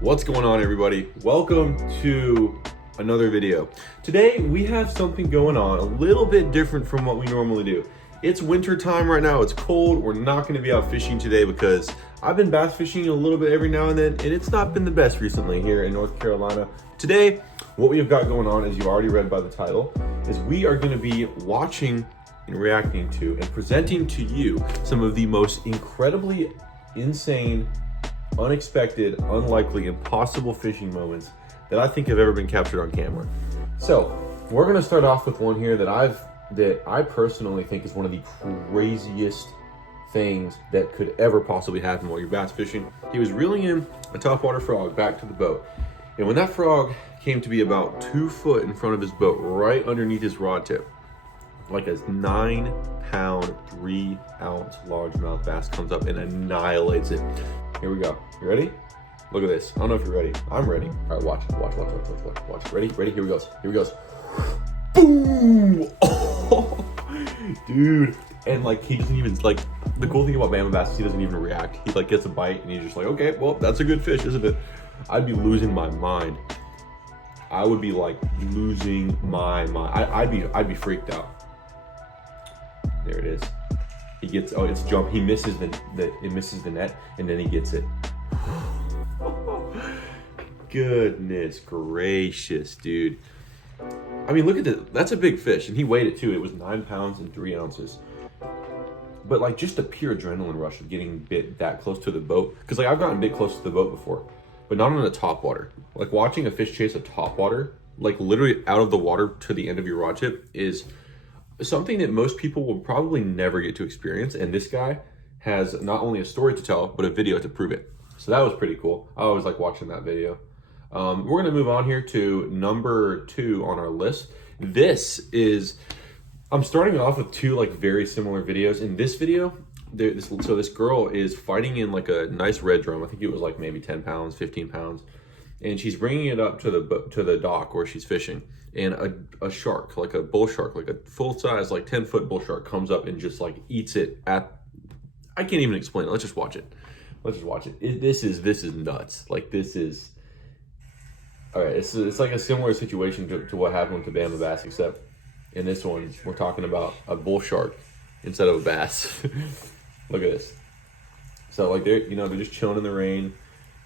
What's going on, everybody? Welcome to another video. Today we have something going on a little bit different from what we normally do. It's winter time right now, it's cold. We're not going to be out fishing today because I've been bass fishing a little bit every now and then, and it's not been the best recently here in North Carolina. Today, what we have got going on, as you've already read by the title, is we are going to be watching and reacting to and presenting to you some of the most incredibly insane, unexpected, unlikely, impossible fishing moments that I think have ever been captured on camera. So we're gonna start off with one here that I personally think is one of the craziest things that could ever possibly happen while you're bass fishing. He was reeling in a topwater frog back to the boat, and when that frog came to be about 2 foot in front of his boat, right underneath his rod tip, like a 9-pound, 3-ounce largemouth bass comes up and annihilates it. Here we go. You ready? Look at this. I don't know if you're ready. I'm ready. All right, watch. Ready? Here we goes. Boom! Oh, dude. And like, he doesn't even, like, the cool thing about Bama bass is he doesn't even react. He like gets a bite and he's just like, okay, well, that's a good fish, isn't it? I'd be losing my mind. I would be like losing my mind. I'd be freaked out. There it is. He gets, oh, it's jump. He misses it misses the net, and then he gets it. Goodness gracious, dude. I mean, look at this. That's a big fish, and he weighed it too. It was 9 pounds and 3 ounces. But like, just the pure adrenaline rush of getting bit that close to the boat. Because like, I've gotten bit close to the boat before, but not on a topwater. Like watching a fish chase a topwater, like literally out of the water to the end of your rod tip, is something that most people will probably never get to experience. And this guy has not only a story to tell, but a video to prove it. So that was pretty cool. I always like watching that video. We're gonna move on here to number 2 on our list. This is, I'm starting off with 2 like very similar videos. In this video, so this girl is fighting in like a nice red drum. I think it was like maybe 10 pounds, 15 pounds. And she's bringing it up to the dock where she's fishing. And a shark, like a bull shark, like a full size, like 10-foot bull shark comes up and just like eats it at, I can't even explain it. Let's just watch it. This is nuts. Like, this is, all right, it's like a similar situation to what happened with the Bama bass, except in this one, we're talking about a bull shark instead of a bass. Look at this. So like they're just chilling in the rain,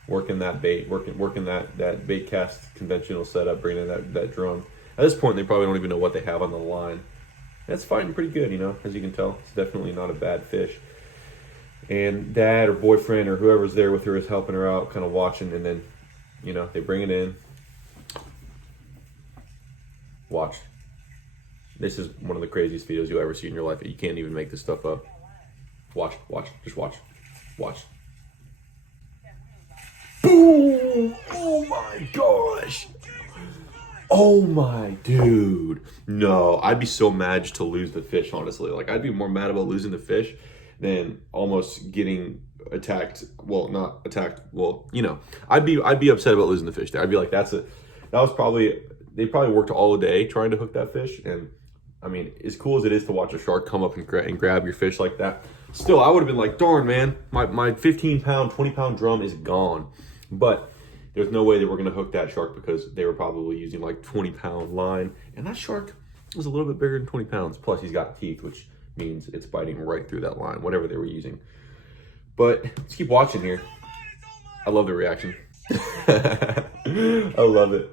working that bait, working that bait cast conventional setup, bringing in that drum. At this point, they probably don't even know what they have on the line. That's fighting pretty good, as you can tell. It's definitely not a bad fish. And dad or boyfriend or whoever's there with her is helping her out, kind of watching, and then, they bring it in. Watch. This is one of the craziest videos you'll ever see in your life. You can't even make this stuff up. Watch. Just watch. Boom! Oh my gosh! Oh my dude. No, I'd be so mad just to lose the fish, honestly. Like, I'd be more mad about losing the fish than almost getting attacked. Well, not attacked. Well, I'd be upset about losing the fish there. I'd be like, they probably worked all day trying to hook that fish. And I mean, as cool as it is to watch a shark come up and grab your fish like that, still, I would have been like, darn, man, my 15-pound, 20-pound drum is gone. But there's no way that we're going to hook that shark because they were probably using like 20-pound line. And that shark was a little bit bigger than 20 pounds. Plus, he's got teeth, which means it's biting right through that line, whatever they were using. But let's keep watching here. I love the reaction. I love it.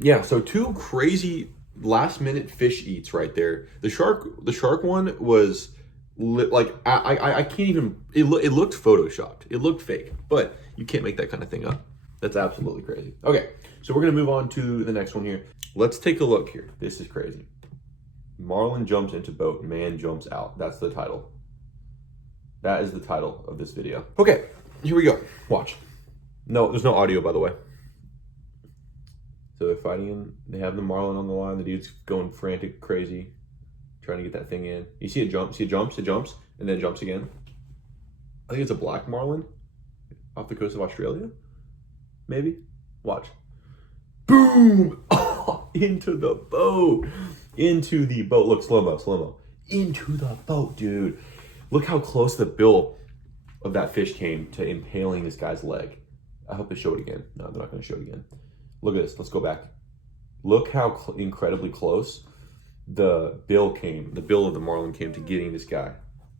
Yeah, so 2 crazy last-minute fish eats right there. The shark one was like, I can't even, it looked photoshopped. It looked fake, but you can't make that kind of thing up. That's absolutely crazy. Okay, so we're gonna move on to the next one here. Let's take a look here. This is crazy. Marlin jumps into boat, man jumps out. That's the title. That is the title of this video. Okay, here we go. Watch. No, there's no audio, by the way. So they're fighting, they have the Marlin on the line. The dude's going frantic, crazy, trying to get that thing in. You see it jump, it jumps, and then it jumps again. I think it's a black Marlin off the coast of Australia, maybe. Watch. Boom! Oh, into the boat. Look, slow-mo. Into the boat, dude. Look how close the bill of that fish came to impaling this guy's leg. I hope they show it again. No, they're not going to show it again. Look at this. Let's go back. Look how incredibly close the bill of the Marlin came to getting this guy.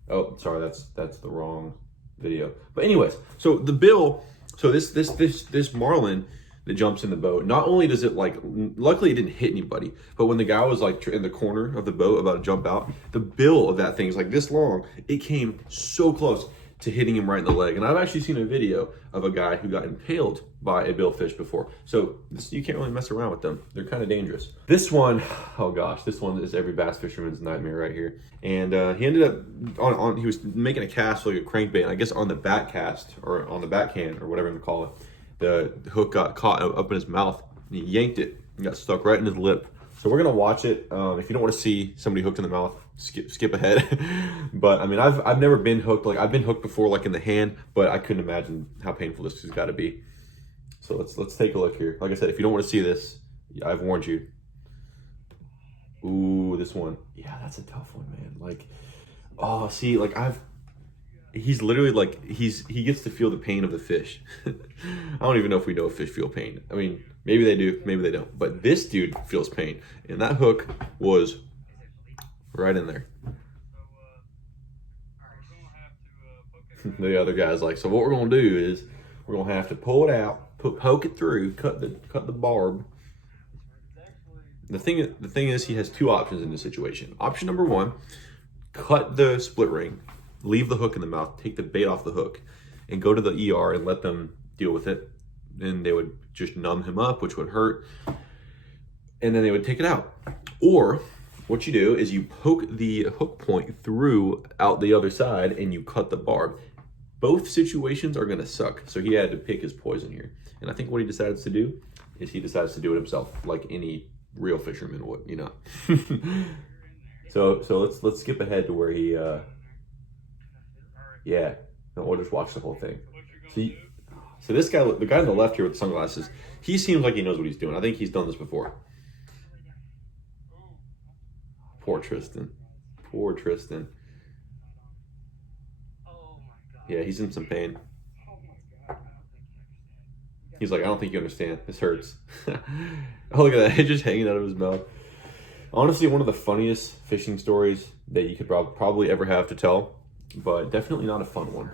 Oh, sorry, that's the wrong video. But anyways, so the bill, so this Marlin that jumps in the boat, not only does it like, luckily it didn't hit anybody, but when the guy was like in the corner of the boat about to jump out, the bill of that thing is like this long. It came so close to hitting him right in the leg. And I've actually seen a video of a guy who got impaled by a billfish before. So you can't really mess around with them. They're kind of dangerous. This one, oh gosh, this one is every bass fisherman's nightmare right here. And he ended up, he was making a cast like a crankbait, and I guess on the back cast, or on the backhand, or whatever you call it, the hook got caught up in his mouth, and he yanked it, and got stuck right in his lip. So we're gonna watch it. If you don't want to see somebody hooked in the mouth, skip ahead. But I mean, I've never been hooked. Like I've been hooked before, like in the hand, but I couldn't imagine how painful this has got to be. So let's take a look here. Like I said, if you don't want to see this, I've warned you. Ooh, this one. Yeah, that's a tough one, man. Like, oh, see, like he's literally like, he gets to feel the pain of the fish. I don't even know if we know if fish feel pain. I mean, maybe they do, maybe they don't. But this dude feels pain. And that hook was right in there. The other guy's like, so what we're gonna do is we're gonna have to pull it out, poke it through, cut the barb. The thing is he has two options in this situation. Option number one, cut the split ring, leave the hook in the mouth, take the bait off the hook, and go to the ER and let them deal with it. And they would just numb him up, which would hurt, and then they would take it out. Or what you do is you poke the hook point through out the other side and you cut the barb. Both situations are gonna suck. So he had to pick his poison here. And I think what he decides to do is he decides to do it himself, like any real fisherman would, you know. So let's skip ahead to where he yeah, no, we'll just watch the whole thing. So this guy, the guy on the left here with the sunglasses, he seems like he knows what he's doing. I think he's done this before. Poor Tristan. Poor Tristan. Yeah, he's in some pain. He's like, I don't think you understand. This hurts. Oh, look at that. It's just hanging out of his mouth. Honestly, one of the funniest fishing stories that you could probably ever have to tell, but definitely not a fun one.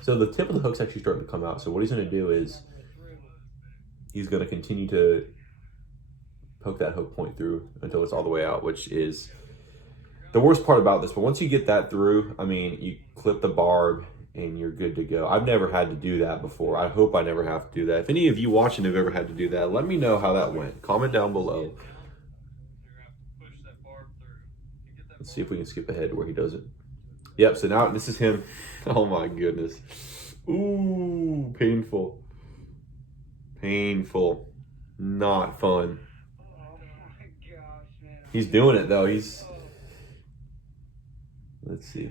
So the tip of the hook's actually starting to come out. So what he's going to do is he's going to continue to poke that hook point through until it's all the way out, which is the worst part about this. But once you get that through, I mean, you clip the barb and you're good to go. I've never had to do that before. I hope I never have to do that. If any of you watching have ever had to do that, let me know how that went. Comment down below. Let's see if we can skip ahead to where he does it. Yep, so now this is him. Oh my goodness. Ooh, painful. Painful. Not fun. He's doing it though. Let's see.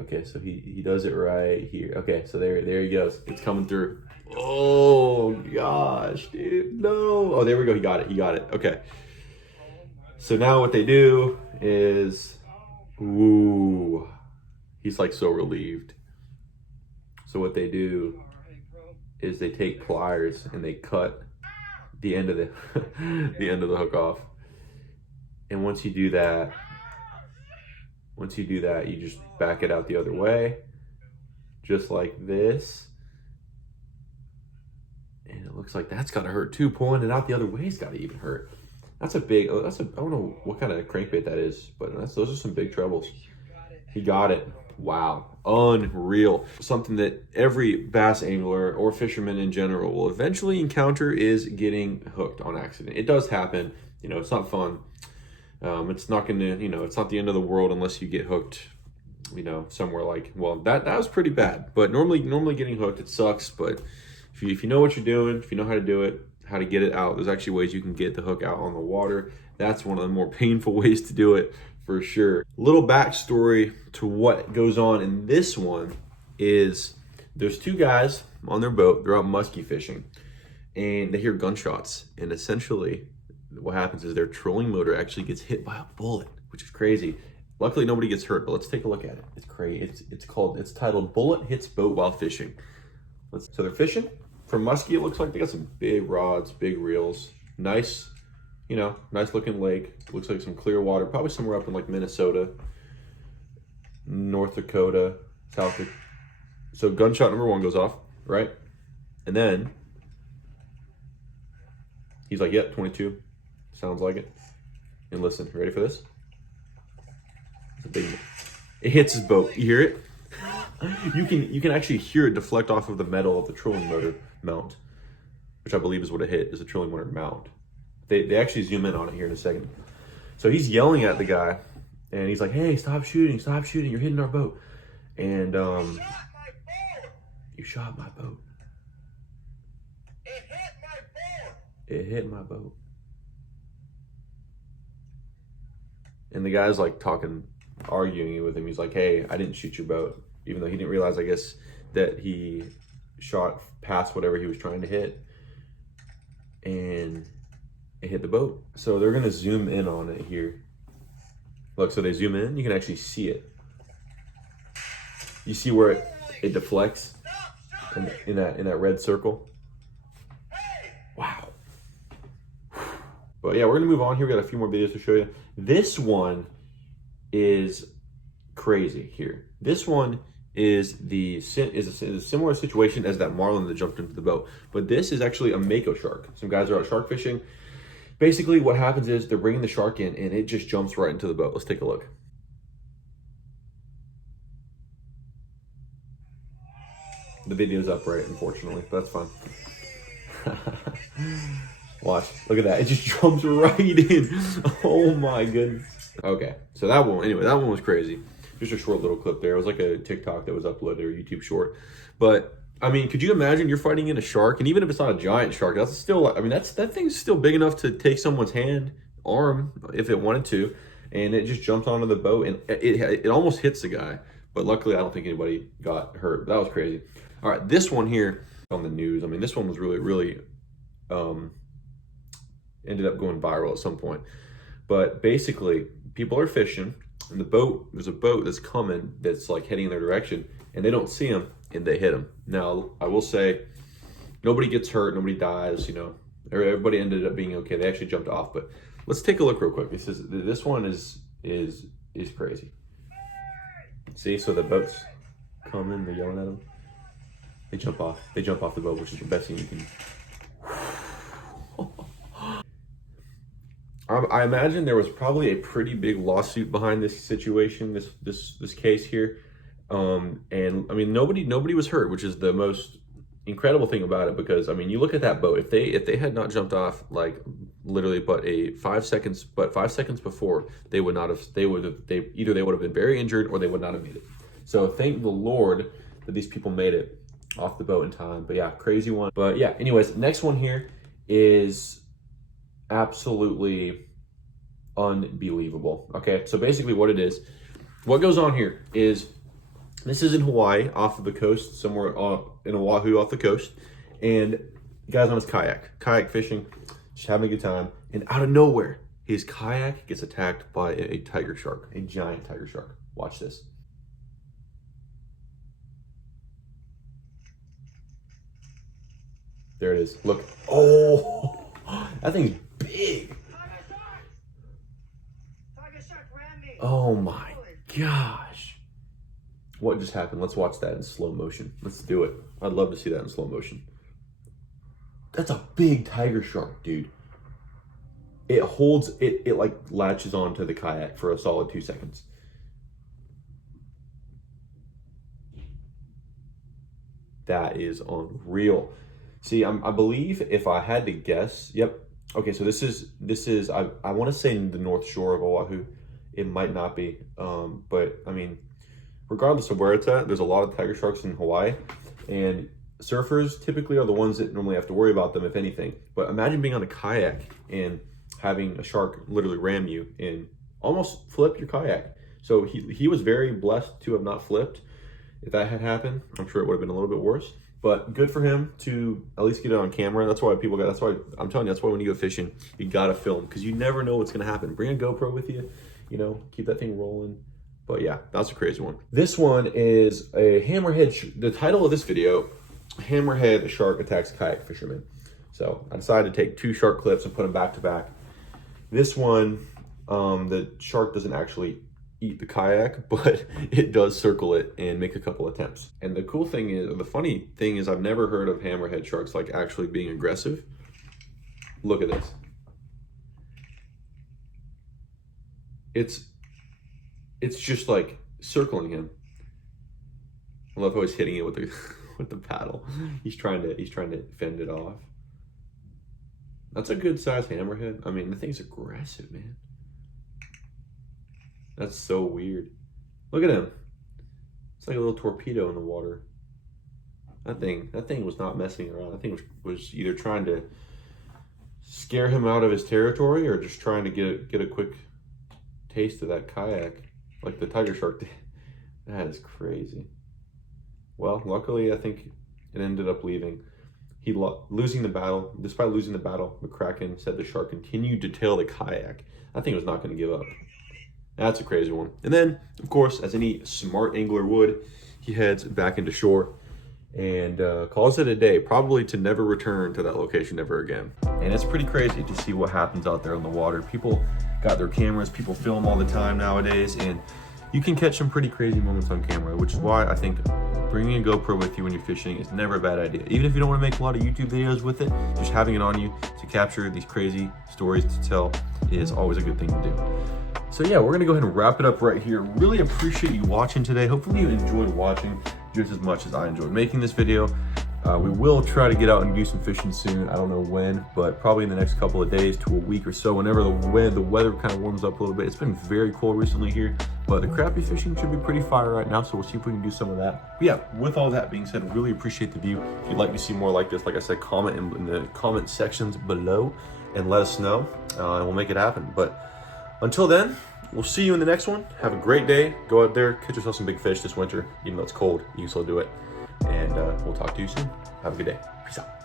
Okay, so he does it right here. Okay, so there he goes. It's coming through. Oh gosh, dude, no. Oh, there we go. He got it. Okay. So now what they do is, ooh, he's like so relieved. So what they do is they take pliers and they cut the end of the the end of the hook off. And once you do that, you just back it out the other way, just like this. And it looks like that's gotta hurt too. Pulling it out the other way's gotta even hurt. I don't know what kind of crankbait that is, but those are some big trebles. He got it. Wow, unreal. Something that every bass angler or fisherman in general will eventually encounter is getting hooked on accident. It does happen. You know, it's not fun. It's not gonna, it's not the end of the world unless you get hooked, somewhere like, well, that was pretty bad. But normally getting hooked, it sucks. But if you know what you're doing, if you know how to do it, how to get it out, there's actually ways you can get the hook out on the water. That's one of the more painful ways to do it, for sure. Little backstory to what goes on in this one is there's two guys on their boat. They're out muskie fishing, and they hear gunshots. And essentially, what happens is their trolling motor actually gets hit by a bullet, which is crazy. Luckily, nobody gets hurt, but let's take a look at it. It's crazy. It's titled "Bullet Hits Boat While Fishing." So they're fishing. For muskie, it looks like they got some big rods, big reels. Nice, you know, nice looking lake. Looks like some clear water, probably somewhere up in like Minnesota, North Dakota, South Dakota. So gunshot number 1 goes off, right? And then he's like, yep, 22. Sounds like it. And listen, ready for this? It's a big one. It hits his boat. You hear it? You can actually hear it deflect off of the metal of the trolling motor mount, which I believe is what it hit, is a trolling motor mount. They actually zoom in on it here in a second. So he's yelling at the guy, and he's like, hey, stop shooting, you're hitting our boat. And you shot my boat. It hit my boat. And the guy's like arguing with him. He's like, hey, I didn't shoot your boat. Even though he didn't realize, I guess, that he shot past whatever he was trying to hit. And it hit the boat. So they're gonna zoom in on it here. Look, so they zoom in, you can actually see it. You see where it deflects in that red circle? Wow. But yeah, we're gonna move on here. We got a few more videos to show you. This one is crazy here. This one is a similar situation as that Marlin that jumped into the boat, but this is actually a Mako shark. Some guys are out shark fishing. Basically, what happens is they're bringing the shark in, and it just jumps right into the boat. Let's take a look. The video's up, right? Unfortunately, but that's fine. Watch, look at that. It just jumps right in. Oh my goodness. Okay, so that one was crazy. Just a short little clip there. It was like a TikTok that was uploaded or YouTube short. But I mean, could you imagine you're fighting in a shark, and even if it's not a giant shark, that's still, I mean, that thing's still big enough to take someone's arm if it wanted to, and it just jumps onto the boat, and it almost hits the guy. But luckily, I don't think anybody got hurt. That was crazy. All right, this one here on the news. I mean, this one was really ended up going viral at some point. But basically, people are fishing, and there's a boat that's coming that's like heading in their direction, and they don't see him, and they hit him. Now, I will say, nobody gets hurt, nobody dies, you know. Everybody ended up being okay. They actually jumped off, but let's take a look real quick. This one is crazy. See, so the boat's coming, they're yelling at them. They jump off the boat, which is the best thing you can. I imagine there was probably a pretty big lawsuit behind this situation, this case here, and I mean nobody was hurt, which is the most incredible thing about it. Because I mean, you look at that boat, if they had not jumped off like literally but 5 seconds before, they would have been very injured, or they would not have made it. So thank the Lord that these people made it off the boat in time. But yeah, crazy one. But yeah, anyways, next one here is absolutely unbelievable. Okay, so basically what goes on here is, this is in Hawaii, off of the coast, somewhere in Oahu, off the coast, and the guy's on his kayak fishing, just having a good time, and out of nowhere, his kayak gets attacked by a tiger shark, a giant tiger shark. Watch this. There it is. Look. Oh, that thing's big. Oh my gosh. What just happened? Let's watch that in slow motion. Let's do it. I'd love to see that in slow motion. That's a big tiger shark, dude. It holds, it like latches onto the kayak for a solid 2 seconds. That is unreal. See, I believe, if I had to guess, yep. Okay, so this is I want to say the North Shore of Oahu. It might not be, but I mean, regardless of where it's at, there's a lot of tiger sharks in Hawaii, and surfers typically are the ones that normally have to worry about them, if anything. But imagine being on a kayak and having a shark literally ram you and almost flip your kayak. So he was very blessed to have not flipped. If that had happened, I'm sure it would have been a little bit worse. But good for him to at least get it on camera. That's why that's why I'm telling you, that's why when you go fishing, you gotta film, because you never know what's gonna happen. Bring a GoPro with you, you know, keep that thing rolling. But yeah, that's a crazy one. This one is a hammerhead. The title of this video hammerhead shark attacks kayak fishermen. So I decided to take 2 shark clips and put them back to back. This one, the shark doesn't actually eat the kayak, but it does circle it and make a couple attempts. And the cool thing is, or the funny thing is, I've never heard of hammerhead sharks like actually being aggressive. Look at this. It's just like circling him. I love how he's hitting it with the with the paddle. He's trying to fend it off. That's a good sized hammerhead. I mean, the thing's aggressive, man. That's so weird. Look at him. It's like a little torpedo in the water. That thing was not messing around. That thing was either trying to scare him out of his territory or just trying to get a quick taste of that kayak, like the tiger shark did. That is crazy. Well, luckily, I think it ended up leaving. Losing the battle. Despite losing the battle, McCracken said the shark continued to tail the kayak. That thing was not going to give up. That's a crazy one. And then, of course, as any smart angler would, he heads back into shore and calls it a day, probably to never return to that location ever again. And it's pretty crazy to see what happens out there in the water. People got their cameras, people film all the time nowadays, and you can catch some pretty crazy moments on camera, which is why I think bringing a GoPro with you when you're fishing is never a bad idea. Even if you don't want to make a lot of YouTube videos with it, just having it on you to capture these crazy stories to tell is always a good thing to do. So yeah, we're gonna go ahead and wrap it up right here. Really appreciate you watching today. Hopefully you enjoyed watching just as much as I enjoyed making this video. We will try to get out and do some fishing soon. I don't know when, but probably in the next couple of days to a week or so, whenever the weather kind of warms up a little bit. It's been very cold recently here, but the crappie fishing should be pretty fire right now, so we'll see if we can do some of that. But yeah, with all that being said, really appreciate the view. If you'd like to see more like this, like I said, comment in the comment sections below and let us know, and we'll make it happen. But until then, we'll see you in the next one. Have a great day. Go out there, catch yourself some big fish this winter. Even though it's cold, you can still do it. And we'll talk to you soon. Have a good day. Peace out.